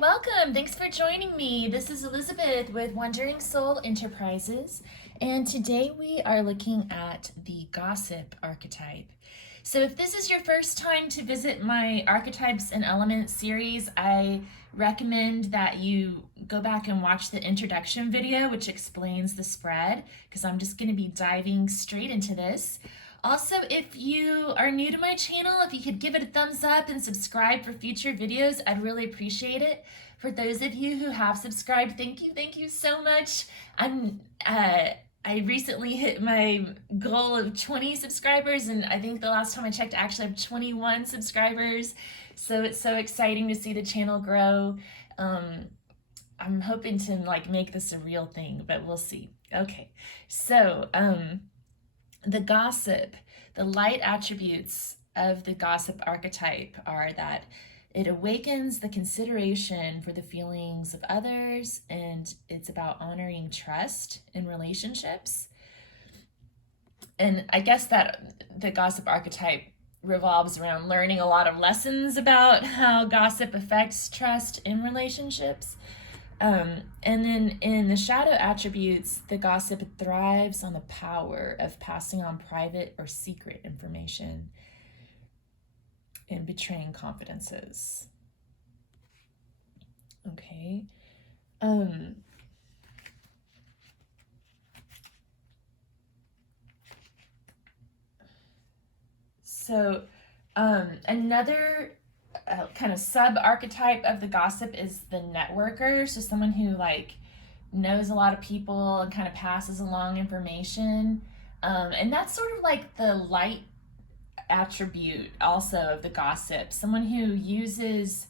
welcome. Thanks for joining me. This is Elizabeth with Wandering Soul Enterprises, and today we are looking at the Gossip Archetype. So if this is your first time to visit my Archetypes and Elements series, I recommend that you go back and watch the introduction video, which explains the spread, because I'm just going to be diving straight into this. Also, if you are new to my channel, if you could give it a thumbs up and subscribe for future videos, I'd really appreciate it. For those of you who have subscribed, thank you so much. I recently hit my goal of 20 subscribers, and I think the last time I checked, I actually have 21 subscribers. So it's so exciting to see the channel grow. I'm hoping to make this a real thing, but we'll see. Okay, so the gossip, the light attributes of the gossip archetype are that it awakens the consideration for the feelings of others, and it's about honoring trust in relationships. And I guess that the gossip archetype revolves around learning a lot of lessons about how gossip affects trust in relationships. And then in the shadow attributes, the gossip thrives on the power of passing on private or secret information and betraying confidences. Okay. Another kind of sub-archetype of the gossip is the networker. So someone who knows a lot of people and kind of passes along information. And that's sort of like the light attribute also of the gossip. Someone who uses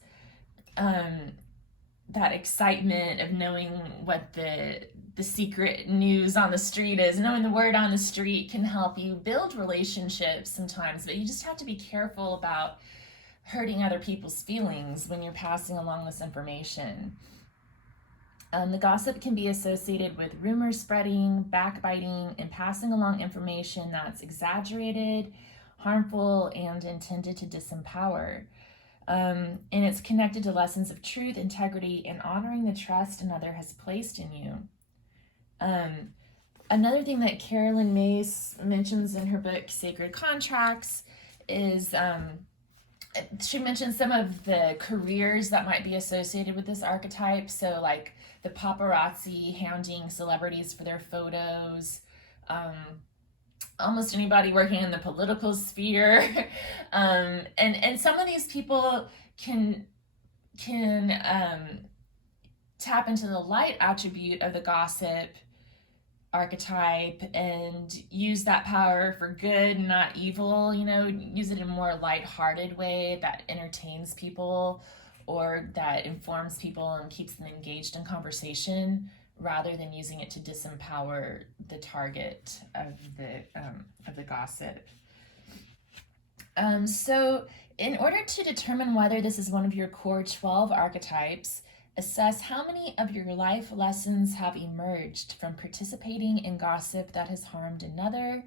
that excitement of knowing what the secret news on the street is. Knowing the word on the street can help you build relationships sometimes, but you just have to be careful about hurting other people's feelings when you're passing along this information. The gossip can be associated with rumor spreading, backbiting, and passing along information that's exaggerated, harmful, and intended to disempower. And it's connected to lessons of truth, integrity, and honoring the trust another has placed in you. Another thing that Carolyn Myss mentions in her book, Sacred Contracts, is she mentions some of the careers that might be associated with this archetype. So like the paparazzi hounding celebrities for their photos, almost anybody working in the political sphere. And some of these people can tap into the light attribute of the gossip archetype and use that power for good, not evil, use it in a more lighthearted way that entertains people or that informs people and keeps them engaged in conversation, rather than using it to disempower the target of the gossip. So in order to determine whether this is one of your core 12 archetypes, assess how many of your life lessons have emerged from participating in gossip that has harmed another,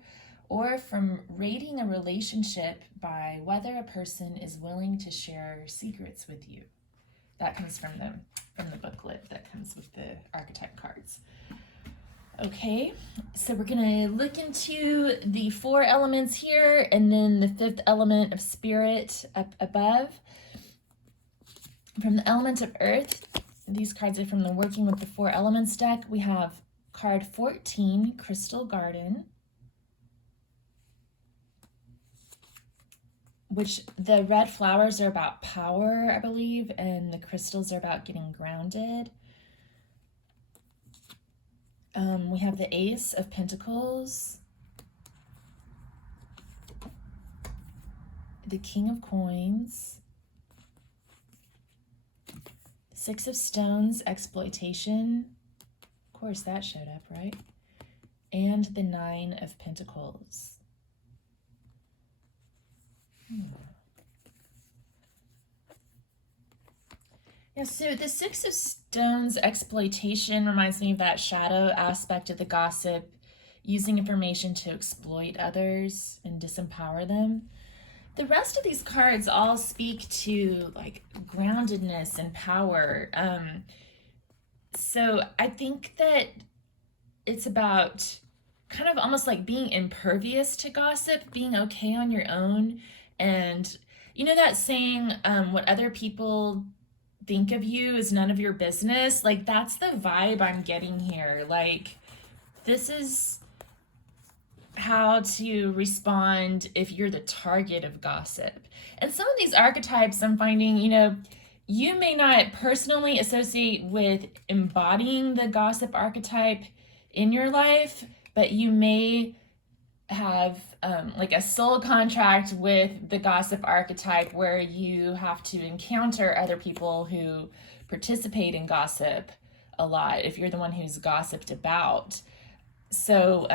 or from rating a relationship by whether a person is willing to share secrets with you. That comes from the booklet that comes with the archetype cards. Okay, so we're gonna look into the 4 elements here, and then the 5th element of spirit up above. From the element of earth, these cards are from the Working with the 4 Elements deck. We have card 14, Crystal Garden, which the red flowers are about power, I believe, and the crystals are about getting grounded. We have the Ace of Pentacles, the King of Coins, 6 of Stones, exploitation. Of course, that showed up, right? And the 9 of Pentacles. Yeah, so the 6 of Stones, exploitation, reminds me of that shadow aspect of the gossip, using information to exploit others and disempower them. The rest of these cards all speak to like groundedness and power. So I think that it's about kind of almost like being impervious to gossip, being okay on your own. And you know that saying, what other people think of you is none of your business? Like, that's the vibe I'm getting here. Like, this is how to respond if you're the target of gossip. And some of these archetypes I'm finding, you may not personally associate with embodying the gossip archetype in your life, but you may have like a soul contract with the gossip archetype where you have to encounter other people who participate in gossip a lot if you're the one who's gossiped about. So,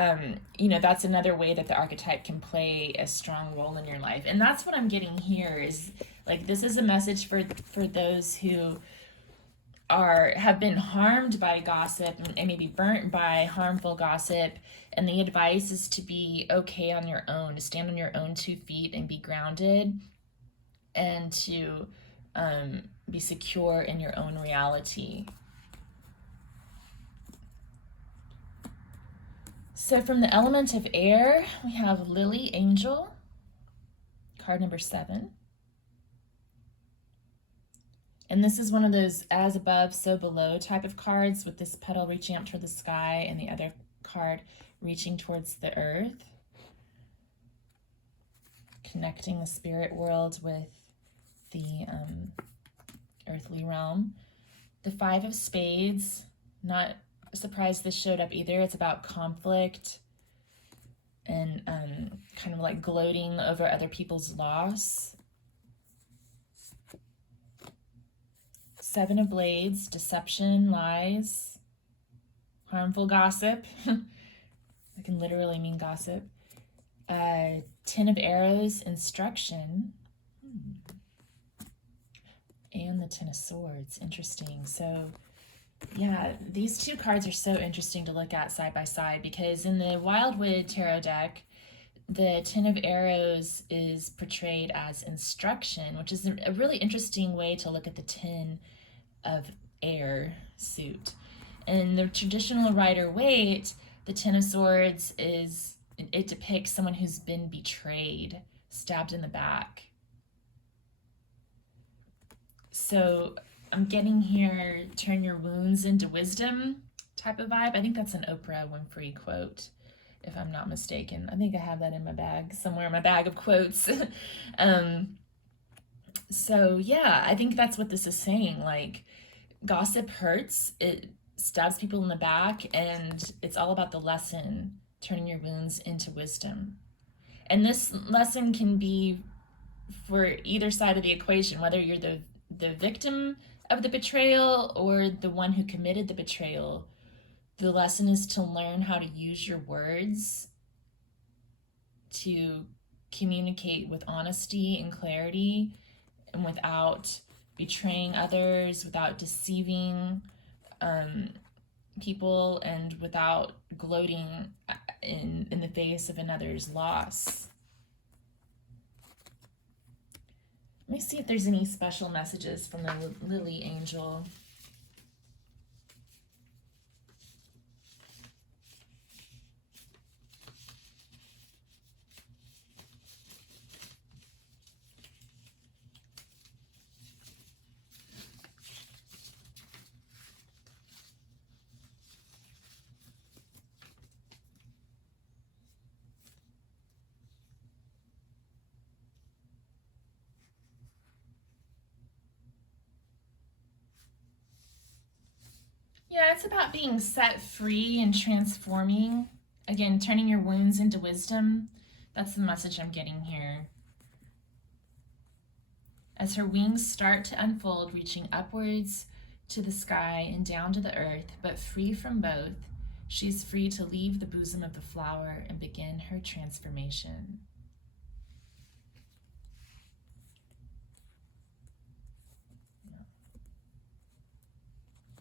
that's another way that the archetype can play a strong role in your life. And that's what I'm getting here is like, this is a message for those who have been harmed by gossip and maybe burnt by harmful gossip. And the advice is to be okay on your own, to stand on your own 2 feet and be grounded, and to be secure in your own reality. So from the element of air, we have Lily Angel, card number 7. And this is one of those as above, so below type of cards, with this petal reaching up toward the sky and the other card reaching towards the earth, connecting the spirit world with the earthly realm. The 5 of Spades, not surprised this showed up either. It's about conflict and kind of like gloating over other people's loss. 7 of Blades, deception, lies, harmful gossip. It can literally mean gossip. 10 of Arrows, instruction. And the 10 of Swords, interesting. So yeah, these 2 cards are so interesting to look at side by side, because in the Wildwood tarot deck, the 10 of Arrows is portrayed as instruction, which is a really interesting way to look at the 10 of air suit. And the traditional Rider Waite, the 10 of Swords it depicts someone who's been betrayed, stabbed in the back. So I'm getting here, turn your wounds into wisdom type of vibe. I think that's an Oprah Winfrey quote, if I'm not mistaken. I think I have that in my bag, somewhere in my bag of quotes. So yeah, I think that's what this is saying. Like, gossip hurts, it stabs people in the back, and it's all about the lesson, turning your wounds into wisdom. And this lesson can be for either side of the equation, whether you're the victim of the betrayal or the one who committed the betrayal. The lesson is to learn how to use your words to communicate with honesty and clarity, and without betraying others, without deceiving people, and without gloating in the face of another's loss. Let me see if there's any special messages from the Lily Angel. Yeah, it's about being set free and transforming. Again, turning your wounds into wisdom. That's the message I'm getting here. As her wings start to unfold, reaching upwards to the sky and down to the earth, but free from both, she's free to leave the bosom of the flower and begin her transformation.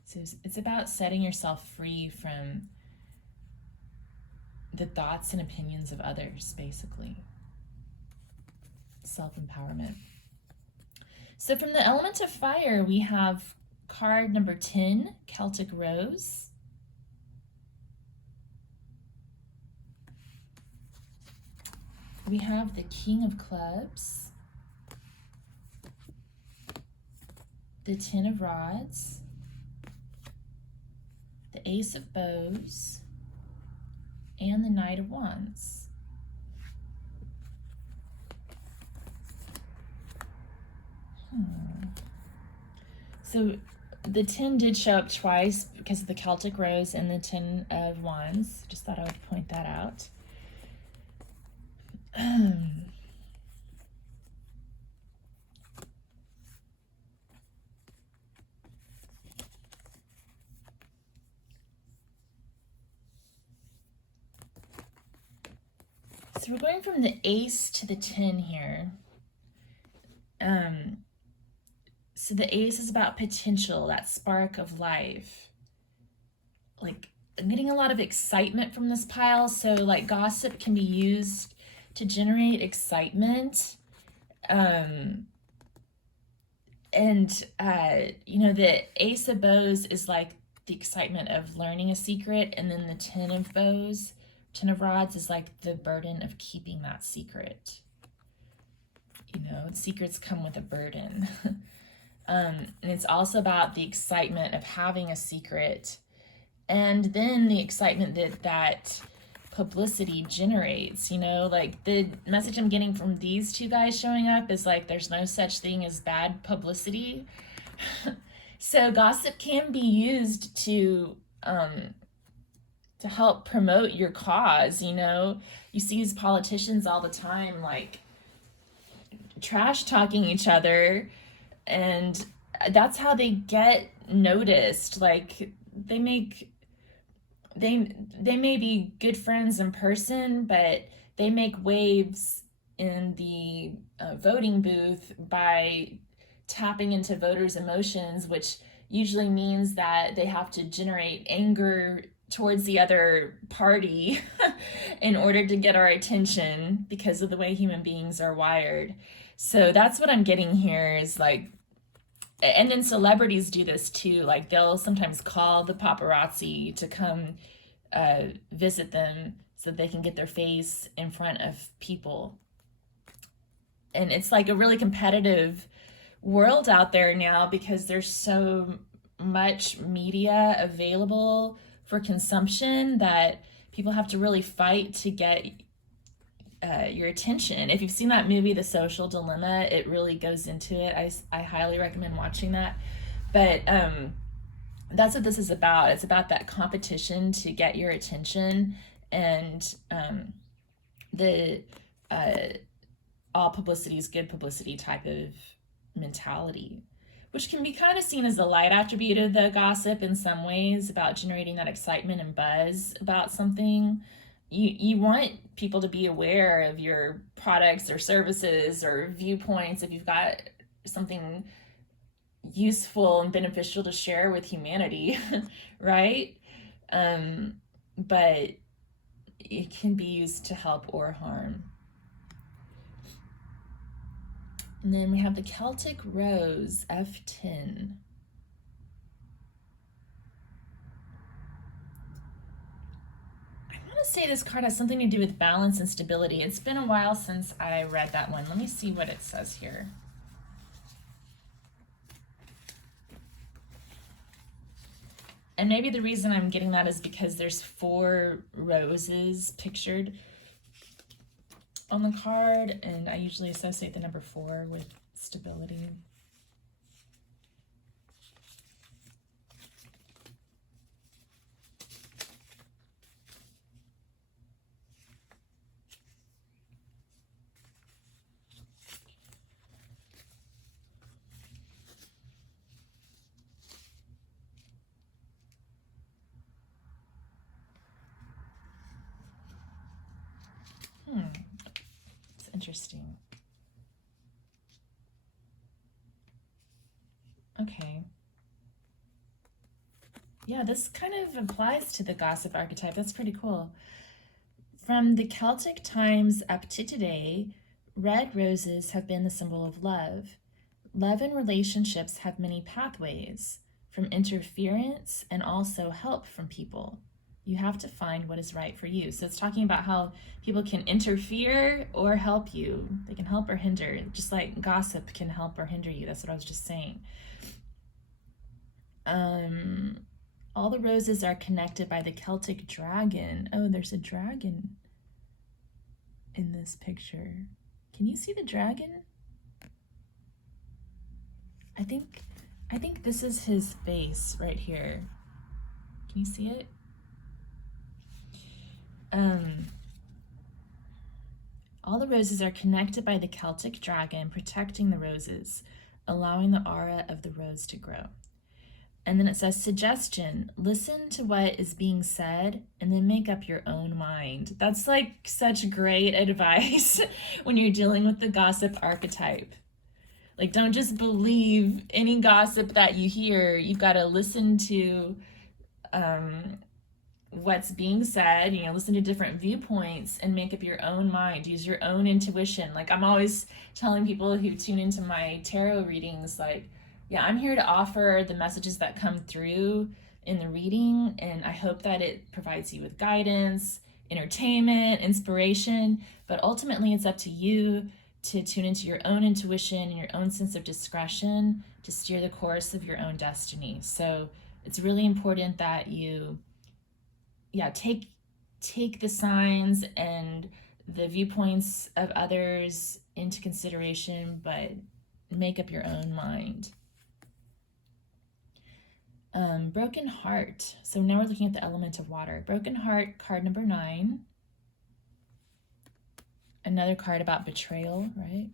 So it's about setting yourself free from the thoughts and opinions of others, basically. self-empowerment. So from the element of fire, we have card number 10, Celtic Rose. We have the King of Clubs, the 10 of Rods, the Ace of Bows, and the Knight of Wands. So the 10 did show up twice because of the Celtic Rose and the 10 of Wands. Just thought I would point that out. So we're going from the Ace to the 10 here. So the Ace is about potential, that spark of life. Like, I'm getting a lot of excitement from this pile. So like gossip can be used to generate excitement. You know, the Ace of Bows is like the excitement of learning a secret. And then the 10 of Bows, 10 of Rods is like the burden of keeping that secret. You know, secrets come with a burden. And it's also about the excitement of having a secret, and then the excitement that publicity generates. You know, like the message I'm getting from these two guys showing up is like there's no such thing as bad publicity. So gossip can be used to help promote your cause. You know, you see these politicians all the time like trash talking each other, and that's how they get noticed. Like they may be good friends in person, but they make waves in the voting booth by tapping into voters' emotions, which usually means that they have to generate anger towards the other party in order to get our attention because of the way human beings are wired. So that's what I'm getting here is like, and then celebrities do this too. Like they'll sometimes call the paparazzi to come visit them so they can get their face in front of people. And it's like a really competitive world out there now because there's so much media available for consumption that people have to really fight to get your attention. If you've seen that movie, The Social Dilemma, it really goes into it. I highly recommend watching that. But that's what this is about. It's about that competition to get your attention, and the all publicity is good publicity type of mentality, which can be kind of seen as the light attribute of the gossip in some ways, about generating that excitement and buzz about something. You want people to be aware of your products or services or viewpoints if you've got something useful and beneficial to share with humanity, right? But it can be used to help or harm. And then we have the Celtic Rose, F10. I want to say this card has something to do with balance and stability. It's been a while since I read that one. Let me see what it says here. And maybe the reason I'm getting that is because there's 4 roses pictured on the card, and I usually associate the number 4 with stability. It's interesting. Okay. Yeah, this kind of applies to the gossip archetype. That's pretty cool. From the Celtic times up to today, Red roses have been the symbol of love. Love and relationships have many pathways, from interference and also help from people. You have to find what is right for you. So it's talking about how people can interfere or help you. They can help or hinder, just like gossip can help or hinder you. That's what I was just saying. All the roses are connected by the Celtic dragon. Oh, there's a dragon in this picture. Can you see the dragon? I think this is his face right here. Can you see it? All the roses are connected by the Celtic dragon, protecting the roses, allowing the aura of the rose to grow. And then it says, suggestion, listen to what is being said and then make up your own mind. That's like such great advice when you're dealing with the gossip archetype. Like, don't just believe any gossip that you hear. You've got to listen to what's being said, listen to different viewpoints and make up your own mind. Use your own intuition. Like, I'm always telling people who tune into my tarot readings, like, yeah, I'm here to offer the messages that come through in the reading, and I hope that it provides you with guidance, entertainment, inspiration, but ultimately it's up to you to tune into your own intuition and your own sense of discretion to steer the course of your own destiny. So it's really important that you, take the signs and the viewpoints of others into consideration, but make up your own mind. Broken heart. So now we're looking at the element of water. Broken heart, card number 9. Another card about betrayal, right?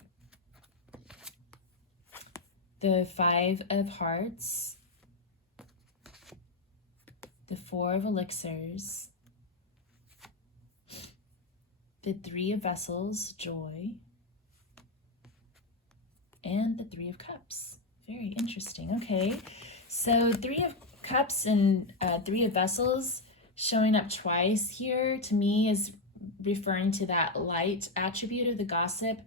The 5 of hearts. The 4 of elixirs. The 3 of vessels, joy. And the 3 of cups. Very interesting. Okay. So 3 of cups and 3 of vessels showing up twice here to me is referring to that light attribute of the gossip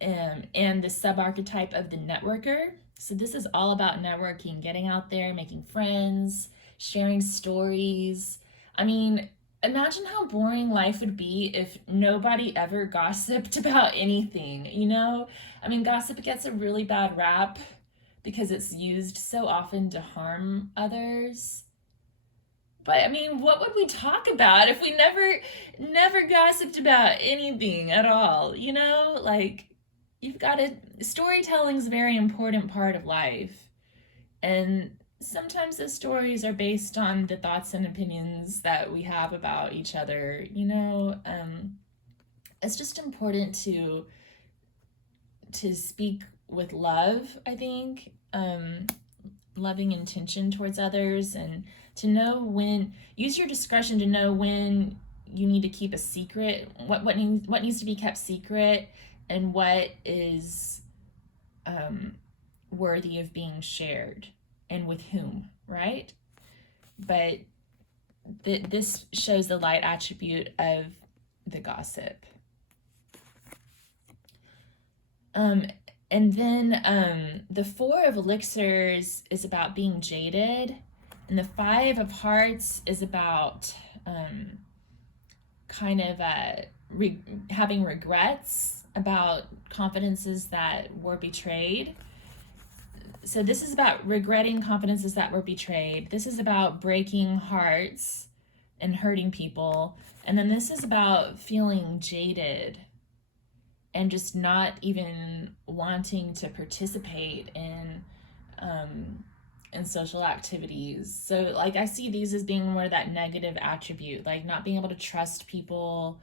and the sub-archetype of the networker. So this is all about networking, getting out there, making friends, sharing stories. I mean, imagine how boring life would be if nobody ever gossiped about anything, I mean, gossip gets a really bad rap because it's used so often to harm others. But I mean, what would we talk about if we never gossiped about anything at all? Like, storytelling's a very important part of life. And sometimes those stories are based on the thoughts and opinions that we have about each other, It's just important to speak with love, I think, loving intention towards others, and to know when, use your discretion to know when you need to keep a secret, what needs to be kept secret, and what is worthy of being shared, and with whom, right? But this shows the light attribute of the gossip. And then the 4 of elixirs is about being jaded, and the 5 of hearts is about having regrets about confidences that were betrayed. So this is about regretting confidences that were betrayed. This is about breaking hearts and hurting people. And then this is about feeling jaded and just not even wanting to participate in social activities. So like, I see these as being more that negative attribute, like not being able to trust people,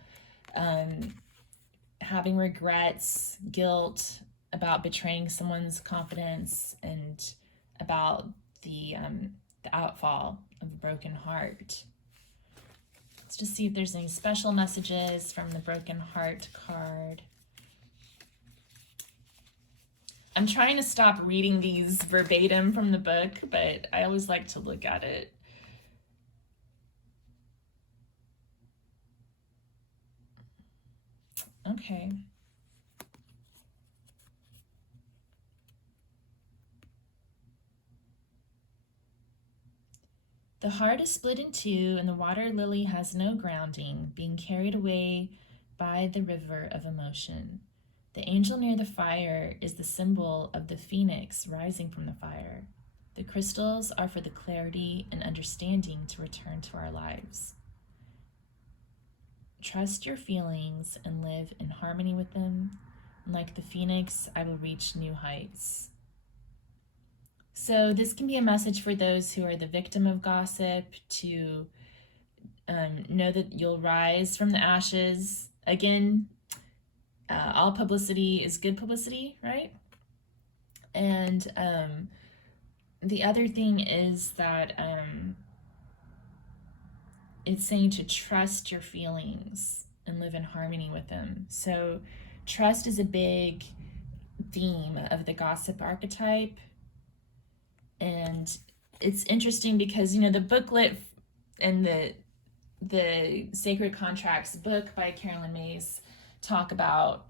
having regrets, guilt about betraying someone's confidence, and about the outfall of a broken heart. Let's just see if there's any special messages from the broken heart card. I'm trying to stop reading these verbatim from the book, but I always like to look at it. Okay. The heart is split in two, and the water lily has no grounding, being carried away by the river of emotion. The angel near the fire is the symbol of the phoenix rising from the fire. The crystals are for the clarity and understanding to return to our lives. Trust your feelings and live in harmony with them. And like the phoenix, I will reach new heights. So this can be a message for those who are the victim of gossip to know that you'll rise from the ashes. Again, all publicity is good publicity, right? And the other thing is that it's saying to trust your feelings and live in harmony with them. So trust is a big theme of the gossip archetype. And it's interesting because, you know, the booklet and the Sacred Contracts book by Carolyn Myss talk about,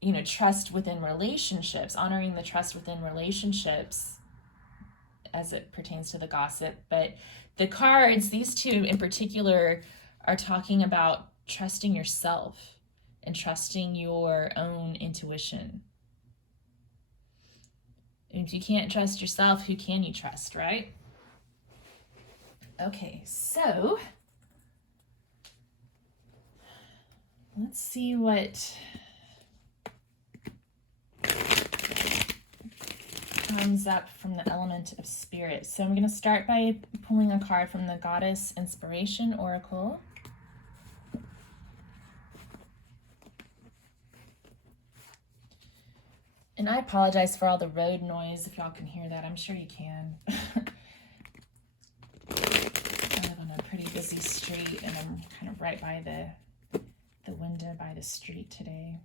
you know, trust within relationships, honoring the trust within relationships as it pertains to the gossip. But the cards, these two in particular, are talking about trusting yourself and trusting your own intuition. If you can't trust yourself, who can you trust, right? Okay, so let's see what comes up from the element of spirit. So I'm going to start by pulling a card from the Goddess Inspiration Oracle. And I apologize for all the road noise, if y'all can hear that. I'm sure you can. I live on a pretty busy street, and I'm kind of right by the window by the street today.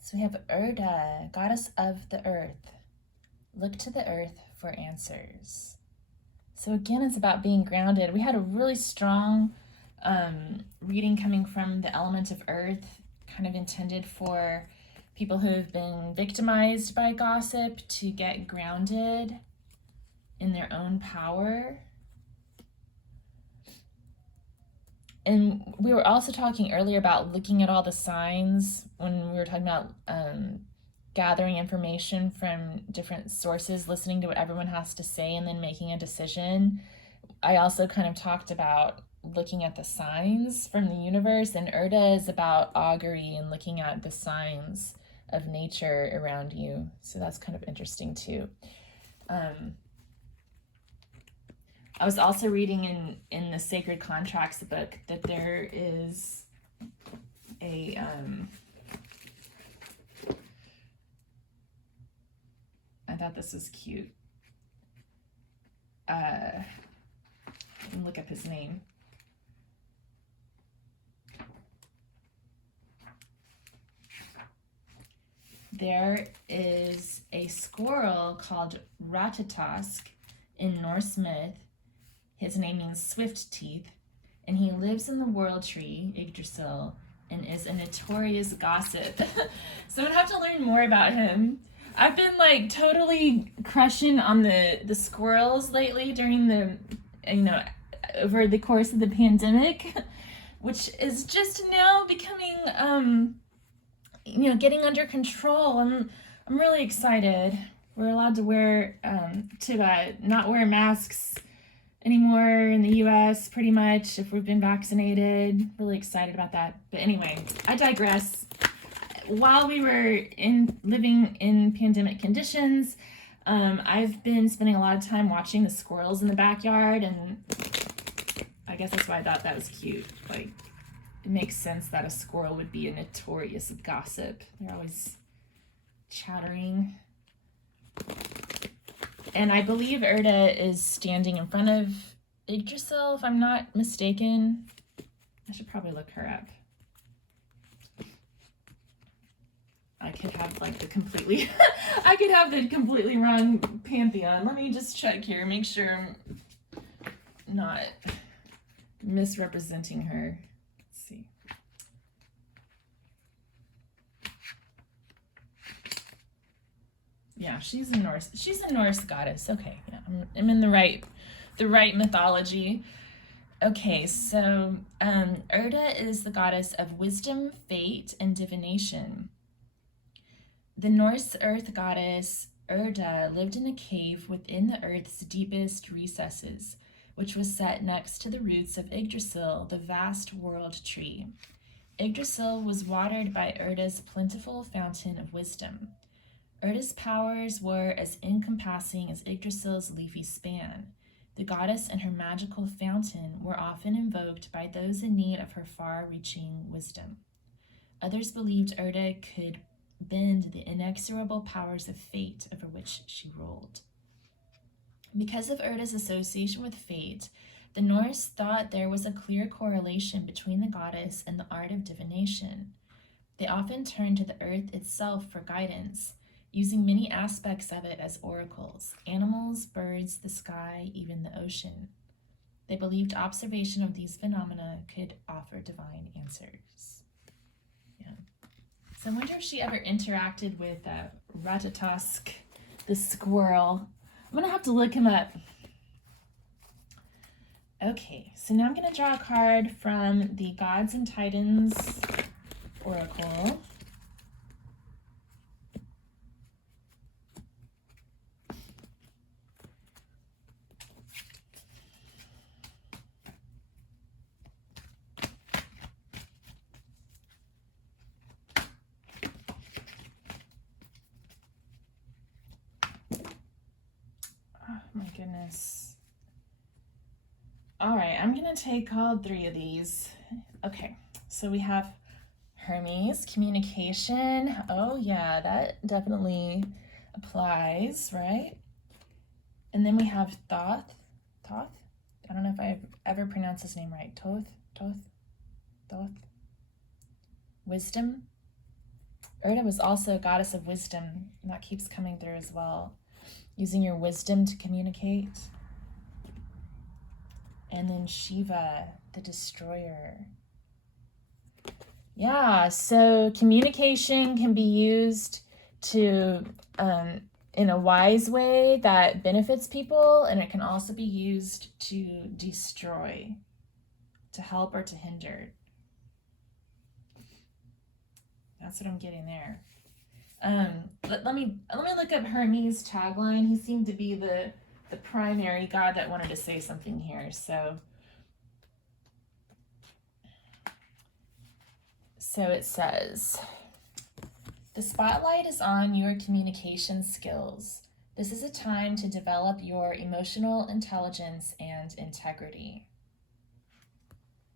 So we have Erda, goddess of the earth. Look to the earth for answers. So again, it's about being grounded. We had a really strong reading coming from the element of earth, kind of intended for people who have been victimized by gossip to get grounded in their own power. And we were also talking earlier about looking at all the signs when we were talking about gathering information from different sources, listening to what everyone has to say, and then making a decision. I also kind of talked about looking at the signs from the universe, and Erda is about augury and looking at the signs of nature around you. So that's kind of interesting too. I was also reading in the Sacred Contracts book that there is a I thought this was cute. Let me look up his name. There is a squirrel called Ratatosk in Norse myth. His name means swift teeth, and he lives in the world tree, Yggdrasil, and is a notorious gossip. So I'm gonna have to learn more about him. I've been like totally crushing on the squirrels lately during the, you know, over the course of the pandemic, which is just now becoming, you know, getting under control. I'm really excited. We're allowed to wear, not wear masks anymore in the US, pretty much, if we've been vaccinated. Really excited about that. But anyway, I digress. While we were living in pandemic conditions, I've been spending a lot of time watching the squirrels in the backyard, and I guess that's why I thought that was cute. Like, it makes sense that a squirrel would be a notorious gossip. They're always chattering. And I believe Erda is standing in front of Yggdrasil, if I'm not mistaken. I should probably look her up. I could have like the completely I could have the completely wrong pantheon. Let me just check here, make sure I'm not misrepresenting her. Let's see. Yeah, she's a Norse goddess. Okay, yeah, I'm in the right mythology. Okay, so Erda is the goddess of wisdom, fate, and divination. The Norse earth goddess Erda lived in a cave within the earth's deepest recesses, which was set next to the roots of Yggdrasil, the vast world tree. Yggdrasil was watered by Erda's plentiful fountain of wisdom. Erda's powers were as encompassing as Yggdrasil's leafy span. The goddess and her magical fountain were often invoked by those in need of her far-reaching wisdom. Others believed Erda could bend the inexorable powers of fate over which she ruled. Because of Erda's association with fate, the Norse thought there was a clear correlation between the goddess and the art of divination. They often turned to the earth itself for guidance, using many aspects of it as oracles: animals, birds, the sky, even the ocean. They believed observation of these phenomena could offer divine answers. Yeah. So I wonder if she ever interacted with Ratatosk, the squirrel. I'm going to have to look him up. Okay, so now I'm going to draw a card from the Gods and Titans Oracle. My goodness. All right, I'm gonna take all three of these. Okay, so we have Hermes, communication. Oh yeah, that definitely applies, right? And then we have Thoth. I don't know if I've ever pronounced his name right. Thoth. Wisdom. Erda was also a goddess of wisdom, and that keeps coming through as well. Using your wisdom to communicate. And then Shiva, the destroyer. Yeah, so communication can be used to, in a wise way that benefits people, and it can also be used to destroy, to help or to hinder. That's what I'm getting there. Let me look up Hermes Tagline. He seemed to be the primary god that wanted to say something here. So it says, the spotlight is on your communication skills. This is a time to develop your emotional intelligence and integrity.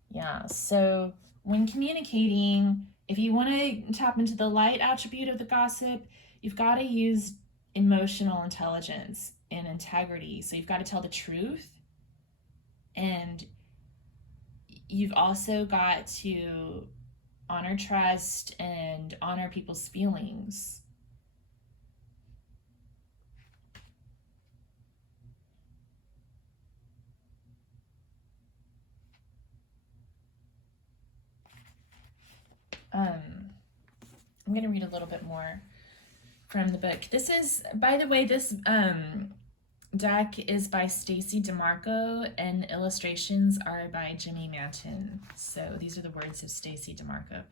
Yeah, so when communicating, if you want to tap into the light attribute of the gossip, you've got to use emotional intelligence and integrity. So you've got to tell the truth, and you've also got to honor trust and honor people's feelings. I'm going to read a little bit more from the book. This is, by the way, this deck is by Stacey Demarco, and illustrations are by Jimmy Manton. So these are the words of Stacey Demarco.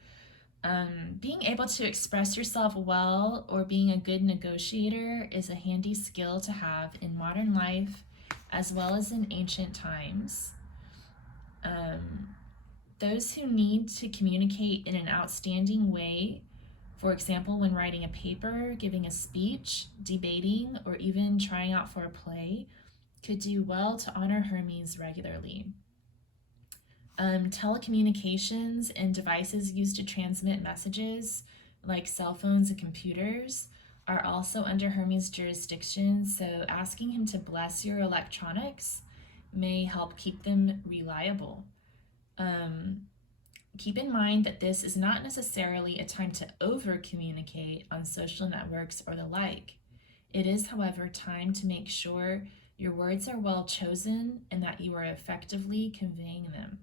Being able to express yourself well or being a good negotiator is a handy skill to have in modern life as well as in ancient times. Those who need to communicate in an outstanding way, for example, when writing a paper, giving a speech, debating, or even trying out for a play, could do well to honor Hermes regularly. Telecommunications and devices used to transmit messages, like cell phones and computers, are also under Hermes' jurisdiction, so asking him to bless your electronics may help keep them reliable. Keep in mind that this is not necessarily a time to over-communicate on social networks or the like. It is, however, time to make sure your words are well chosen and that you are effectively conveying them.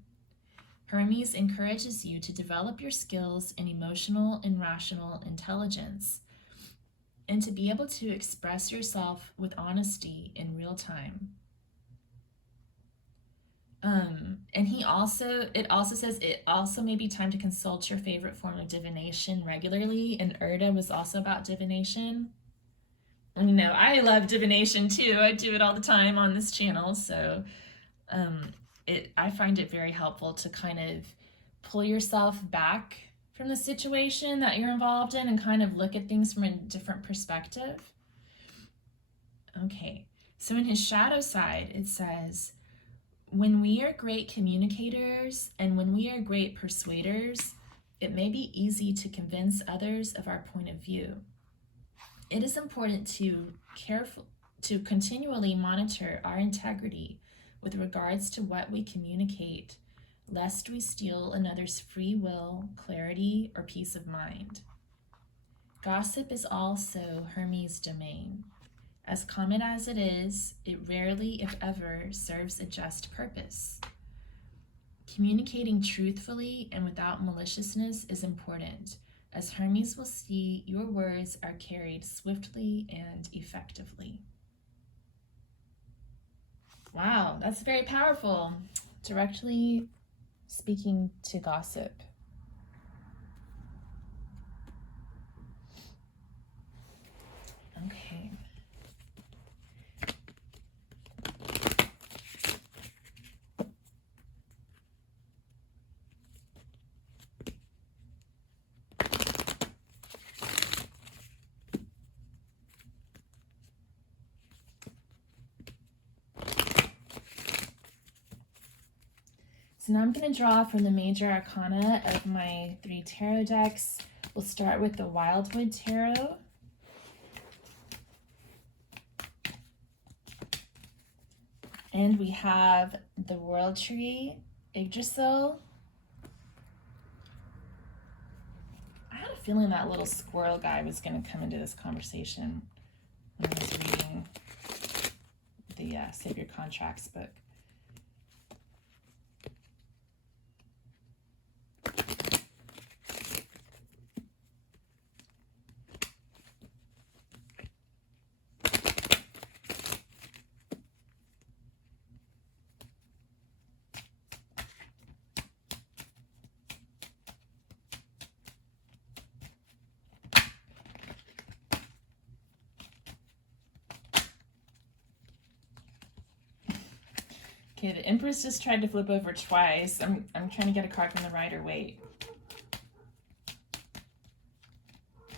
Hermes encourages you to develop your skills in emotional and rational intelligence and to be able to express yourself with honesty in real time. And it also says it also may be time to consult your favorite form of divination regularly, and Urda was also about divination. And, you know, I love divination too. I do it all the time on this channel, so I find it very helpful to kind of pull yourself back from the situation that you're involved in and kind of look at things from a different perspective. Okay, so in his shadow side, it says, when we are great communicators and when we are great persuaders, it may be easy to convince others of our point of view. It is important to continually monitor our integrity with regards to what we communicate, lest we steal another's free will, clarity, or peace of mind. Gossip is also Hermes' domain. As common as it is, it rarely, if ever, serves a just purpose. Communicating truthfully and without maliciousness is important, as Hermes will see your words are carried swiftly and effectively. Wow, that's very powerful. Directly speaking to gossip. Okay. So now I'm going to draw from the major arcana of my 3 tarot decks. We'll start with the Wildwood Tarot. And we have the World Tree, Yggdrasil. I had a feeling that little squirrel guy was going to come into this conversation when I was reading the Sacred Contracts book. Okay, the Empress just tried to flip over twice. I'm trying to get a card from the Rider Waite.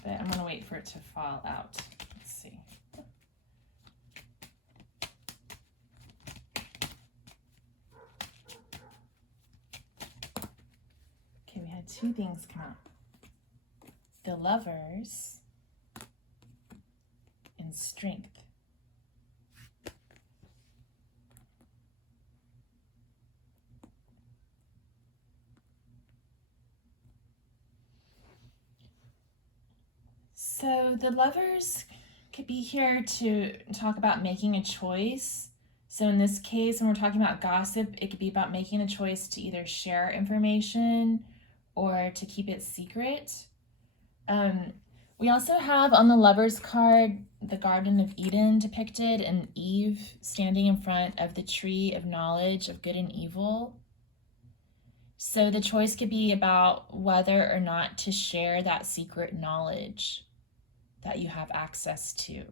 But I'm gonna wait for it to fall out. Let's see. Okay, we had 2 things come up. The Lovers and Strength. So the Lovers could be here to talk about making a choice. So in this case, when we're talking about gossip, it could be about making a choice to either share information or to keep it secret. We also have on the Lovers card the Garden of Eden depicted, and Eve standing in front of the tree of knowledge of good and evil. So the choice could be about whether or not to share that secret knowledge that you have access to.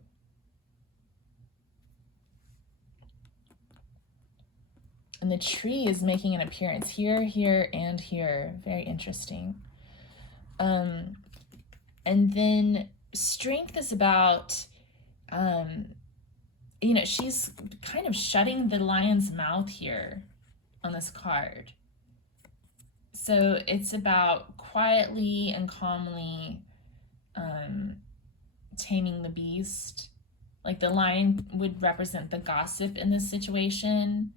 And the tree is making an appearance here, here, and here. Very interesting. And then Strength is about, she's kind of shutting the lion's mouth here on this card. So it's about quietly and calmly taming the beast. Like the lion would represent the gossip in this situation,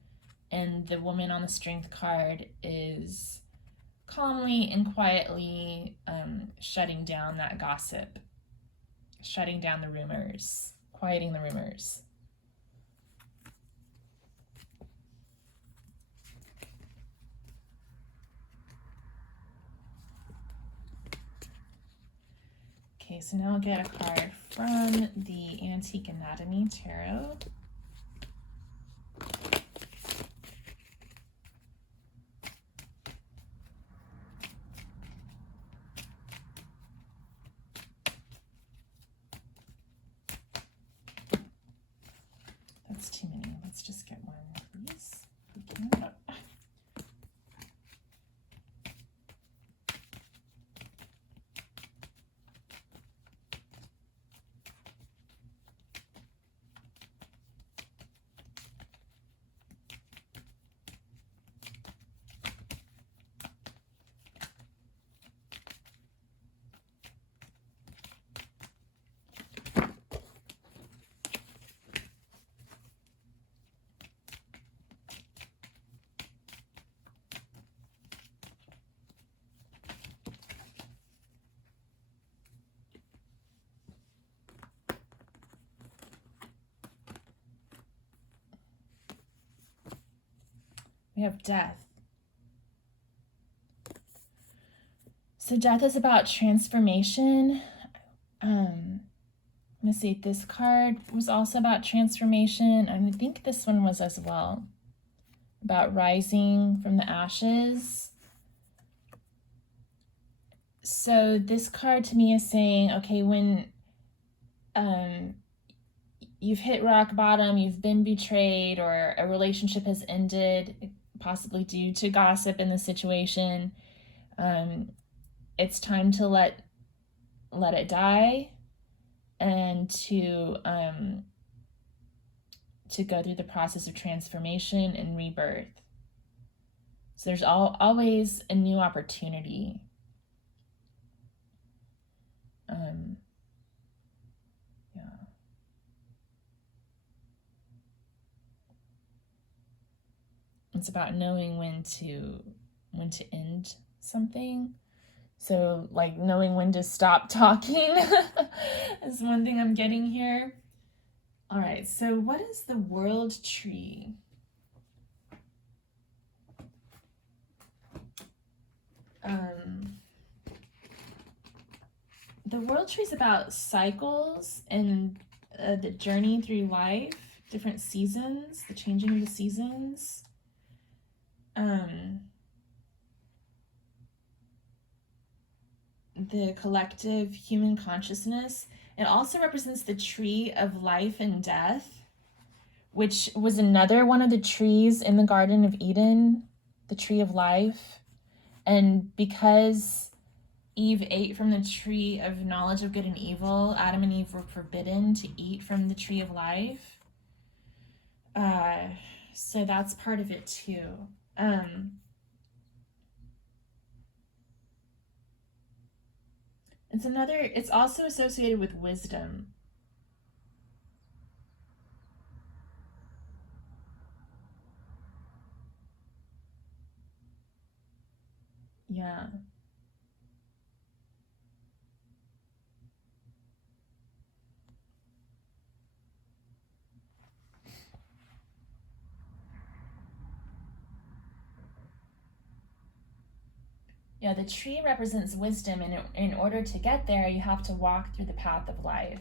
and the woman on the strength card is calmly and quietly shutting down that gossip, shutting down the rumors, quieting the rumors. Okay, so now I'll get a card from the Antique Anatomy Tarot. That's too many. Let's just get one, please. We have death. So death is about transformation. Let's see, this card was also about transformation. I think this one was as well. About rising from the ashes. So this card to me is saying, okay, when you've hit rock bottom, you've been betrayed, or a relationship has ended, possibly due to gossip in the situation, it's time to let it die and to go through the process of transformation and rebirth. So there's always a new opportunity. Yeah. It's about knowing when to end something. So like knowing when to stop talking is one thing I'm getting here. All right, so what is the world tree? The world tree is about cycles and the journey through life, different seasons, the changing of the seasons. The collective human consciousness. It also represents the tree of life and death, which was another one of the trees in the Garden of Eden, the tree of life. And because Eve ate from the tree of knowledge of good and evil, Adam and Eve were forbidden to eat from the tree of life. So that's part of it too. It's also associated with wisdom. Yeah. Yeah, the tree represents wisdom, and in order to get there, you have to walk through the path of life.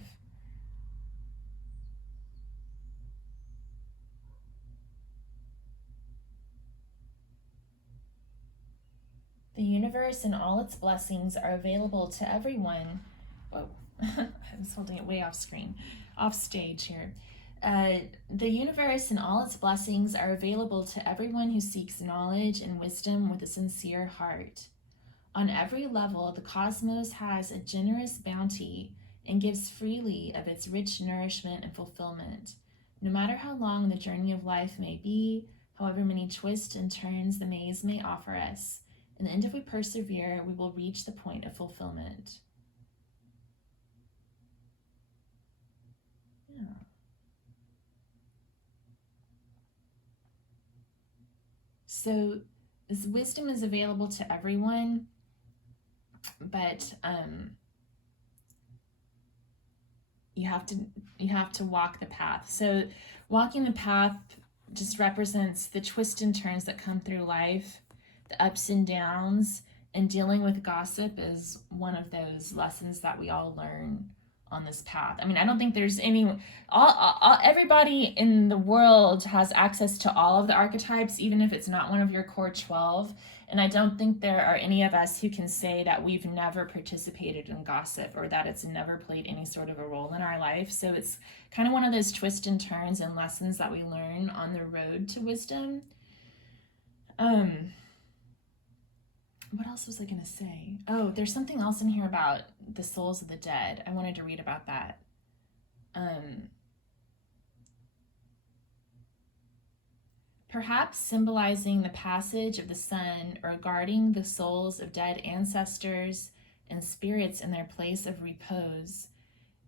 The universe and all its blessings are available to everyone. Whoa, I was holding it way off screen, off stage here. The universe and all its blessings are available to everyone who seeks knowledge and wisdom with a sincere heart. On every level, the cosmos has a generous bounty and gives freely of its rich nourishment and fulfillment. No matter how long the journey of life may be, however many twists and turns the maze may offer us, In the end, if we persevere, we will reach the point of fulfillment. Yeah. So this wisdom is available to everyone, but you have to walk the path. So walking the path just represents the twists and turns that come through life, the ups and downs, and dealing with gossip is one of those lessons that we all learn on this path. I mean, I don't think there's everybody in the world has access to all of the archetypes, even if it's not one of your core 12. And I don't think there are any of us who can say that we've never participated in gossip or that it's never played any sort of a role in our life. So it's kind of one of those twists and turns and lessons that we learn on the road to wisdom. What else was I going to say? Oh, there's something else in here about the souls of the dead. I wanted to read about that. Perhaps symbolizing the passage of the sun or guarding the souls of dead ancestors and spirits in their place of repose,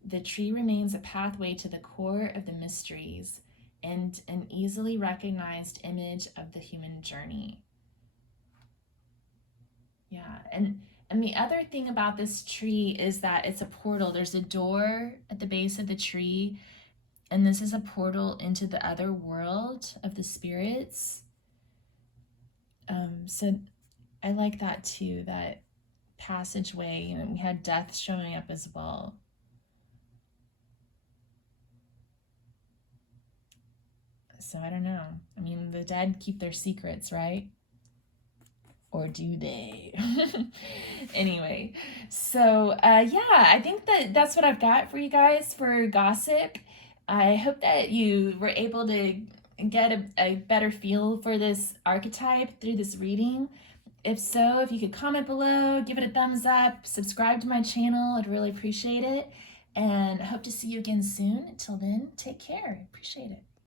the tree remains a pathway to the core of the mysteries and an easily recognized image of the human journey. Yeah, and the other thing about this tree is that it's a portal. There's a door at the base of the tree, and this is a portal into the other world of the spirits. So I like that too, that passageway. You know, we had death showing up as well. So I don't know. I mean, the dead keep their secrets, right? Or do they? Anyway, so yeah, I think that's what I've got for you guys for gossip. I hope that you were able to get a better feel for this archetype through this reading. If so, if you could comment below, give it a thumbs up, subscribe to my channel, I'd really appreciate it. And I hope to see you again soon. Until then, take care. Appreciate it.